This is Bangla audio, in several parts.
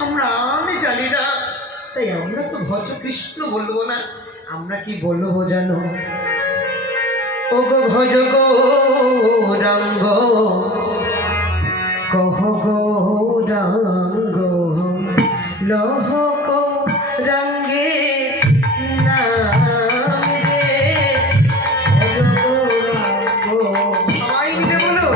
আমি জানি না, তাই আমরা তো ভজ কৃষ্ণ বলবো না, আমরা কি বলবো জানো? ও গো ভজ গৌরাঙ্গ, কহ গৌরাঙ্গ, লহ গৌরাঙ্গে নাম রে। ভজ গৌরাঙ্গ, সবাই মিলে বলো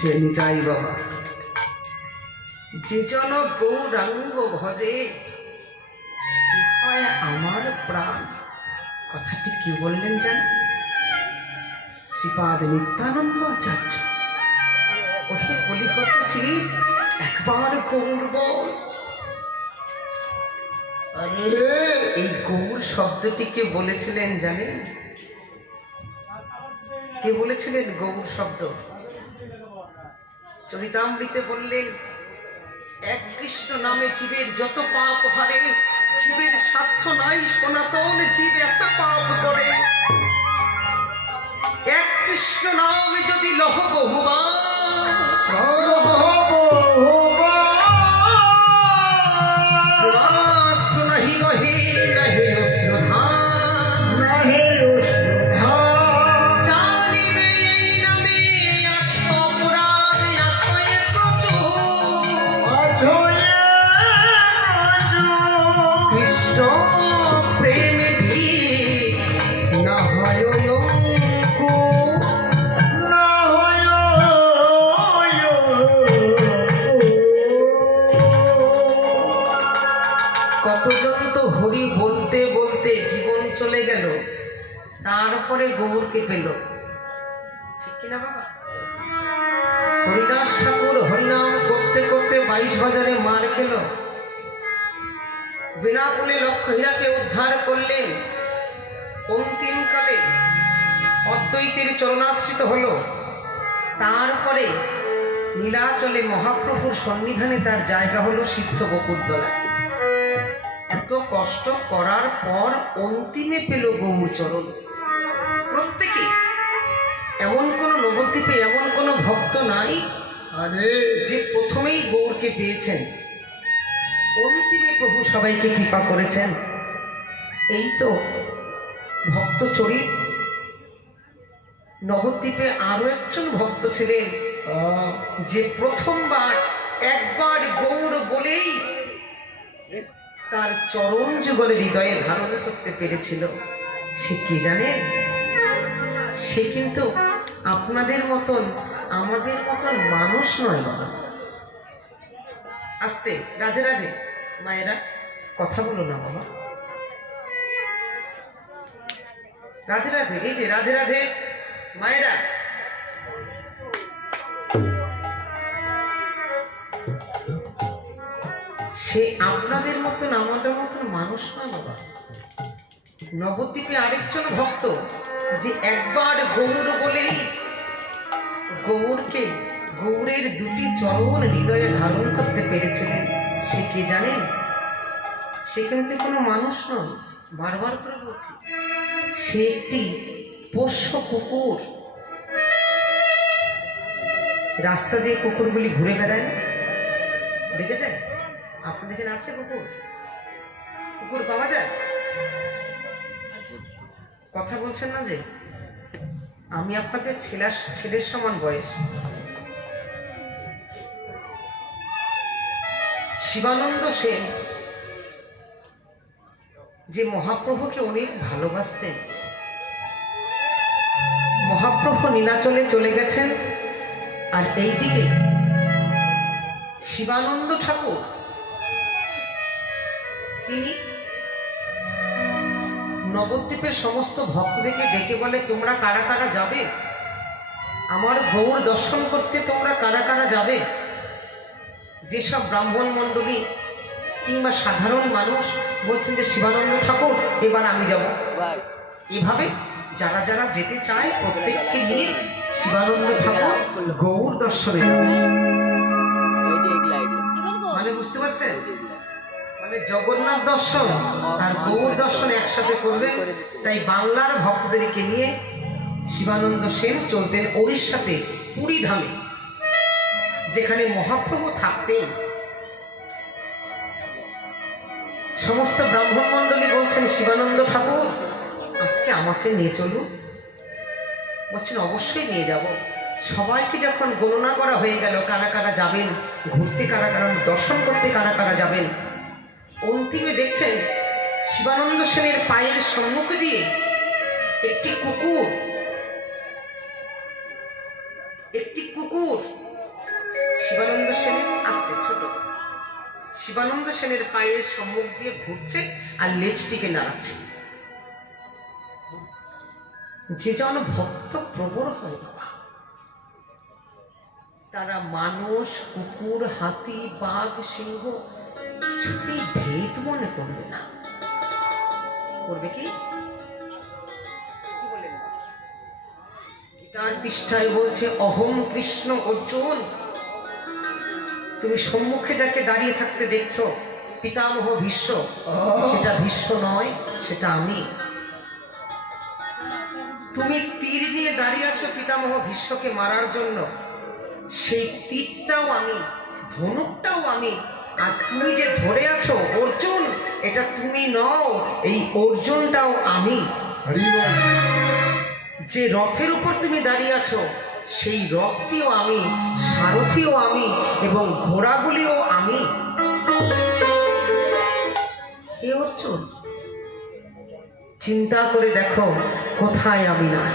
যে নিতাই বাবা, যে জন গৌরাঙ্গ ভজে সে হয় আমার প্রাণ। কথাটি কি বললেন জানেন? শ্রীপাদ নিত্যানন্দ আচার্য। ওহে বলি করছি, একবার গৌর বল। এই গৌর শব্দটিকে বলেছিলেন জানেন? কে বলেছিলেন গৌর শব্দ? চরিতামৃতে বললেন, এক কৃষ্ণ নামে জীবের যত পাপ হারে, জীবের স্বার্থ নাই সনাতন জীব এত পাপ করে। এক কৃষ্ণ নামে যদি লহ বহুবার, নাহি নহে নাহি অশ্রুধা, জানিবে এই নামে আছো অপরাধ, আছো কৃষ্ণ প্রেমে ভীত না হয় অঙ্কু, না হয় কতজন তো হরি বলতে বলতে জীবন চলে গেল, তারপরে গৌরকে পেল। ঠিক কিনা বাবা? হরিদাস ঠাকুর হরিনাম করতে করতে 22 বাজারে মার খেল, বিনা বলে লক্ষ্য হীরাকে উদ্ধার করলেন। অন্তিমকালে অদ্বৈতের চরণাশ্রিত হলো। তারপরে নীলাচলে মহাপ্রভুর সন্নিধানে তার জায়গা হলো সিদ্ধ বকুড়তলা। এত কষ্ট করার পর অন্তিমে পেল গৌর চরণ। প্রত্যেকে, এমন কোন নবদ্বীপে এমন কোন ভক্ত নাই যে প্রথমেই গৌরকে পেয়েছেন। অন্তিমে প্রভু সবাইকে কৃপা করেছেন। এই তো ভক্ত চরিত। নবদ্বীপে আরো একজন ভক্ত ছিলেন যে প্রথমবার একবার গৌর বলেই তার চরণ যুগলে হৃদয়ে ধারণ করতে পেরেছিল। সে কি জানেন? সে কিন্তু আপনাদের মতন আমাদের মতন মানুষ নয় বাবা। আস্তে, রাধে রাধে মায়েরা, কথা বলো না বাবা। রাধে রাধে, এই যে রাধে রাধে মায়েরা। সে আপনাদের মতন আমাদের মতন মানুষ না বাবা। নবদ্বীপে আরেকজন ভক্ত যে একবার গৌর বলেই গৌরকে, গৌরের দুটি চরণ হৃদয়ে ধারণ করতে পেরেছিলেন। সে কে জানেন? সে কিন্তু কোনো মানুষ নয়, বারবার করে বলছি। সে একটি পোষ্য কুকুর। রাস্তা দিয়ে কুকুরগুলি ঘুরে বেড়ায়, দেখেছেন? আপনাদের এখানে আছে কুকুর? কুকুর পাওয়া যায়? কথা বলছেন না যে? আমি আপনাদের ছেলের সমান বয়স। শিবানন্দ সেন যে মহাপ্রভুকে অনেক ভালোবাসতেন, মহাপ্রভু নীলাচলে চলে গেছেন, আর এইদিকে শিবানন্দ ঠাকুর তিনি নবদ্বীপের সমস্ত ভক্তদেরকে ডেকে বলে, তোমরা কারা কারা যাবে আমার গৌর দর্শন করতে? তোমরা কারা কারা যাবে? যেসব ব্রাহ্মণ মণ্ডলী কিংবা সাধারণ মানুষ বলছেন যে শিবানন্দ ঠাকুর এবার আমি যাব, এভাবে যারা যারা যেতে চায় প্রত্যেককে নিয়ে শিবানন্দ ঠাকুর গৌর দর্শনে যাবে। মানে বুঝতে পারছেন? মানে জগন্নাথ দর্শন আর গৌর দর্শন একসাথে করবেন। তাই বাংলার ভক্তদেরকে নিয়ে শিবানন্দ সেন চলতেন ওড়িশাতে পুরী ধামে, যেখানে মহাপ্রভু থাকতেন। সমস্ত ব্রাহ্মণ মণ্ডলী বলছেন, শিবানন্দ ঠাকুর আজকে আমাকে নিয়ে চলুন। বলছেন অবশ্যই নিয়ে যাব। সবাইকে যখন গণনা করা হয়ে গেল কারা কারা যাবেন ঘুরতে, কারা কারা দর্শন করতে, কারা কারা যাবেন, অন্তিমে দেখছেন শিবানন্দ সেনের পায়ের সম্মুখে দিয়ে একটি কুকুর শিবানন্দ সেনের আস্তে ছোট শিবানন্দ সেনের পায়ের সম্মুখ দিয়ে ঘুরছে আর লেজটিকে নাড়াচ্ছে। যে জন ভক্ত প্রবর হয় বাবা, তারা মানুষ, কুকুর, হাতি, বাঘ, সিংহ কিছুতেই ভেদ মনে করবে না। করবে কি? বলেন গীতার পৃষ্ঠায় বলছে, অহং কৃষ্ণ অর্জুন। তুমি সম্মুখে যাকে দাঁড়িয়ে থাকতে দেখছো পিতামহ ভীষ্ম, সেটা ভীষ্ম নয়, সেটা আমি। তুমি তীর নিয়ে দাঁড়িয়ে আছো পিতামহ ভীষ্মকে মারার জন্য, সেই তীরটাও আমি, ধনুকটাও আমি। আর তুমি যে ধরে আছো অর্জুন, এটা তুমি নও, এই অর্জুনটাও আমি। যে রথের উপর তুমি দাঁড়িয়ে আছো সেই রথটিও আমি, সারথিও আমি, এবং ঘোড়াগুলিও আমি। হে অর্জুন, চিন্তা করে দেখো কোথায় আমি নাই।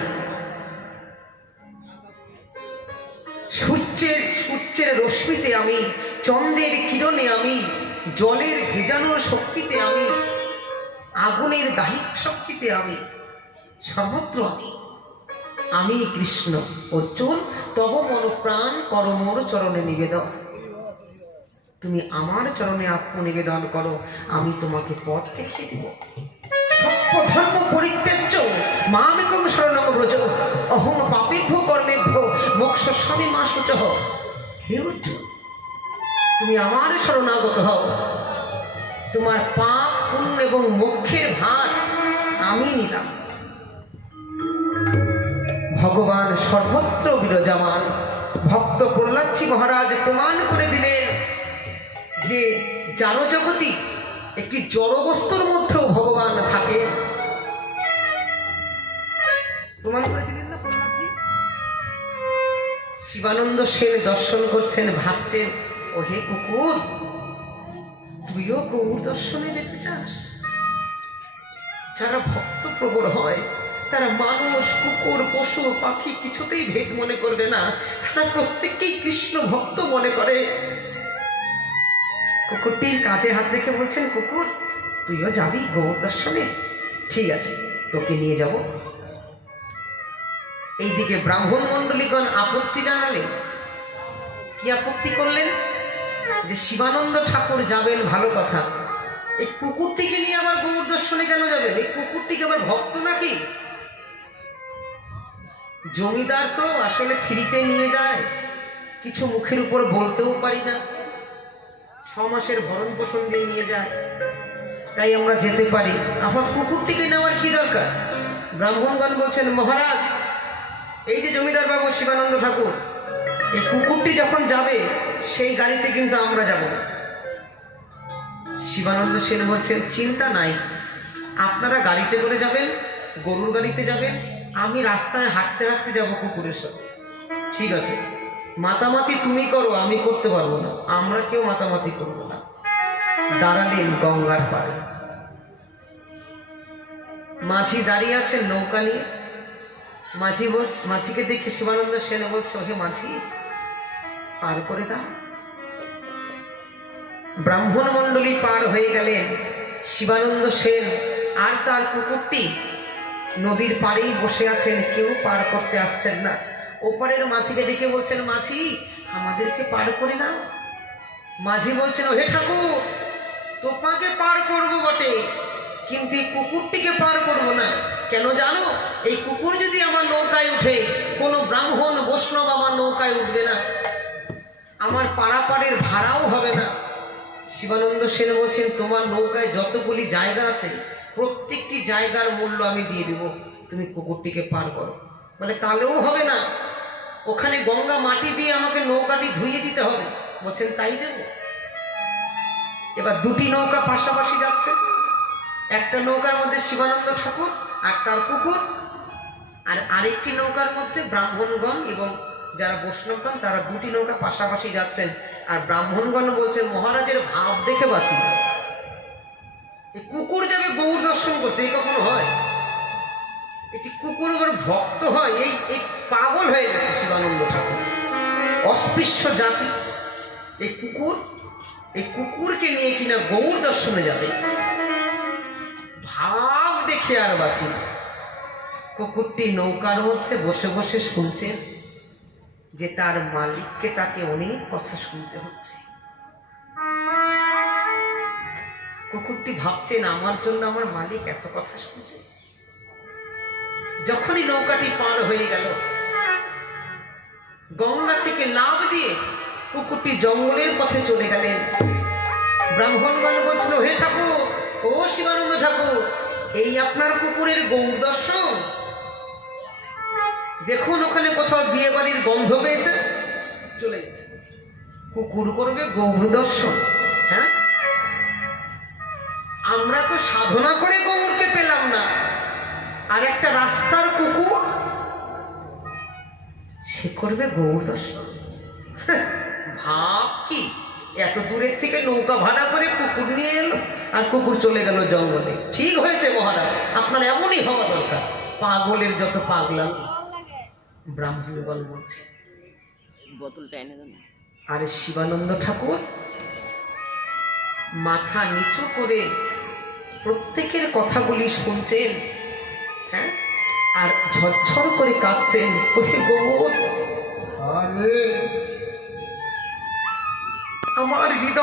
সূর্যের রশ্মিতে আমি, চন্দ্রের কিরণে আমি, জলের ভেজানোর শক্তিতে আমি, আগুনের দাহিক শক্তিতে আমি, সর্বত্র আমি। আমি কৃষ্ণ। অর্জুন, তব মনপ্রাণ কর মোর চরণে নিবেদন। তুমি আমার চরণে আত্মনিবেদন করো, আমি তোমাকে পথ দেখিয়ে দিব। সর্বধর্ম পরিত্যাজ্য মামেকং শরণং ব্রজ, অহং পাপেভ্যো কর্মেভ্যো মোক্ষয়িষ্যামি মা শুচঃ। হে অর্জুন, তুমি আমার শরণাগত হও। তোমার পাপ, পুণ্য এবং মোক্ষের ভার আমি নিলাম। ভগবান সর্বত্র বিরাজমান। ভক্ত প্রহ্লাদজি মহারাজ প্রমাণ করে দিলেন যে জানো জগতি একটি জড় বস্তুর মধ্যেও ভগবান থাকে। প্রমাণ করে দিলেন না প্রহ্লাদজি? শিবানন্দ সেন দর্শন করছেন, ভাবছেন, ও হে কুকুর, তুইও গৌর দর্শনে যেতে চাস? যারা ভক্ত প্রবর হয় তারা মানুষ, কুকুর, পশু, পাখি কিছুতেই ভেদ মনে করবে না। তারা প্রত্যেককেই কৃষ্ণ ভক্ত মনে করে। কুকুরটির কাঁধে হাত রেখে বলছেন, কুকুর তুইও যাবি গৌর দর্শনে? ঠিক আছে, তোকে নিয়ে যাব। এইদিকে ব্রাহ্মণ মণ্ডলীগণ আপত্তি জানালেন। কি আপত্তি করলেন? যে শিবানন্দ ঠাকুর যাবেন ভালো কথা, এই কুকুরটিকে নিয়ে আবার গৌর দর্শনে কেন যাবেন? এই কুকুরটিকে আবার ভক্ত নাকি? জমিদার তো আসলে ফ্রিতে নিয়ে যায়, কিছু মুখের উপর বলতেও পারি না, 6 মাসের ভরণ পোষণ দিয়ে নিয়ে যায়, তাই আমরা যেতে পারি। আবার কুকুরটিকে নেওয়ার কি দরকার? ব্রাহ্মণগণ বলছেন, মহারাজ এই যে জমিদার বাবু শিবানন্দ ঠাকুর, এই কুকুরটি যখন যাবে সেই গাড়িতে কিন্তু আমরা যাব না। শিবানন্দ সেন বলছেন, চিন্তা নাই, আপনারা গাড়িতে করে যাবেন, গরুর গাড়িতে যাবেন, আমি রাস্তায় হাঁটতে হাঁটতে যাব কুকুরের সাথে। ঠিক আছে, মাতামাতি তুমি করো, আমি করতে পারবো না, আমরা কেউ মাতামাতি করবো না। দাঁড়ালেন গঙ্গার পাড়ে। মাঝি দাঁড়িয়ে আছেন নৌকা নিয়ে। মাঝিকে দেখে শিবানন্দ সেন বলছে, হে মাঝি, পার করে দাও। ব্রাহ্মণ মণ্ডলী পার হয়ে গেলেন। শিবানন্দ সেন আর তার কুকুরটি নদীর পাড়েই বসে আছেন, কেউ পার করতে আসছেন না। ওপারের মাঝিকে ডেকে বলছেন, মাঝি আমাদেরকে পার করে নাও। মাঝি বলছেন, হে ঠাকুর, তোমাকে পার করবো বটে, কিন্তু এই কুকুরটিকে পার করবো না। কেন জানো? এই কুকুর যদি আমার নৌকায় উঠে, কোনো ব্রাহ্মণ বৈষ্ণব আমার নৌকায় উঠবে না, আমার পারাপারের ভাড়াও হবে না। শিবানন্দ সেন বলছেন, তোমার নৌকায় যতগুলি জায়গা আছে প্রত্যেকটি জায়গার মূল্য আমি দিয়ে দেব, তুমি কুকুরটিকে পার করো। বলে তাহলেও হবে না, ওখানে গঙ্গা মাটি দিয়ে আমাকে নৌকাটি ধুইয়ে দিতে হবে। বলছেন তাই দেব। এবার দুটি নৌকা পাশাপাশি যাচ্ছে, একটা নৌকার মধ্যে শিবানন্দ ঠাকুর আর তার কুকুর, আর আরেকটি নৌকার মধ্যে ব্রাহ্মণগণ এবং যারা বৈষ্ণবগণ, তারা দুটি নৌকা পাশাপাশি যাচ্ছেন। আর ব্রাহ্মণগণ বলছেন, মহারাজের ভাব দেখে বাঁচি না, এই কুকুর যাবে গৌর দর্শন করতে, এই কখনো হয়? একটি কুকুর আবার ভক্ত হয়? এই পাগল হয়ে গেছে শিবানন্দ ঠাকুর। অস্পৃশ্য জাতি, এই কুকুরকে নিয়ে কিনা গৌর দর্শনে যাবে। ভাব দেখে আর বাঁচি না। কুকুরটি নৌকার মধ্যে বসে বসে শুনছেন যে তার মালিককে তাকে অনেক কথা শুনতে হচ্ছে। কুকুরটি ভাবছেন আমার জন্য আমার মালিক এত কথা শুনছে। যখনই নৌকাটি পার হয়ে গেল, গঙ্গা থেকে লাফ দিয়ে কুকুরটি জঙ্গলের পথে চলে গেলেন। ব্রাহ্মণগণ বলছিল, হে ঠাকুর, ও শিবানন্দ ঠাকুর, এই আপনার কুকুরের গৌর দর্শন? দেখুন ওখানে কোথাও বিয়ে বাড়ির গন্ধ পেয়েছে, চলে গেছে। কুকুর করবে গৌর দর্শন? হ্যাঁ, আমরা তো সাধনা করে গৌরকে পেলাম না, আর একটা রাস্তার কুকুর সে করবে গৌর দর্শন? ভাব কি, এত দূরের থেকে নৌকা ভাড়া করে কুকুর নিয়ে এলো, আর কুকুর চলে গেল জঙ্গলে। ঠিক হয়েছে মহারাজ, আপনার এমনই হওয়া দরকার, পাগলের যত পাগলা। ব্রাহ্মণগণ বলছে, বোতলটা এনে দেন। আর শিবানন্দ ঠাকুর মাথা নিচু করে প্রত্যেকের কথাগুলি শুনছেন, হ্যাঁ, আর ঝরঝর করে কাঁদছেন। ওহে গৌর, আমার হৃদয়